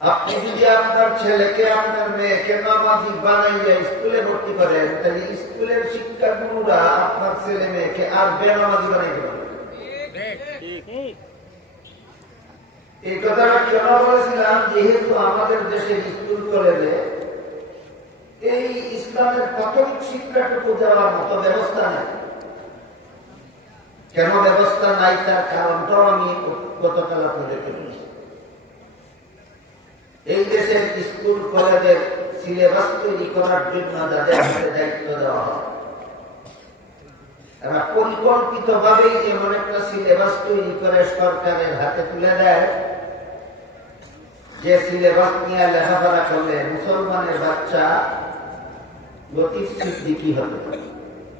আপনি যদি আপনার ছেলেকে, আপনার মেয়েকে নামাজি বানাইয়া স্কুলে ভর্তি করেন, তাহলে স্কুলের শিক্ষা গুরুরা আপনার ছেলে মেয়েকে আর বেনামাজি বানাইতে পারবে এই কথাটা কেন বলেছিলাম? যেহেতু আমাদের দেশের স্কুল কলেজে এই ইসলামের প্রাথমিক শিক্ষাটুকু দেওয়ার মতো ব্যবস্থা নেই। কেন ব্যবস্থা নাই? তার কারণটাও আমি গতকাল আপনাদেরকে বলেছি। এই দেশের স্কুল, কলেজের সিলেবাস তৈরি করার জন্য যাদের দায়িত্ব দেওয়া হয়। তারা পরিকল্পিত ভাবেই এমন একটা সিলেবাস তৈরি করে সরকারের হাতে তুলে দেয়, যে সিলেবাস নিয়ে লেখাপড়া করলে মুসলমানের বাচ্চা লতিফ সিদ্দিকি হবে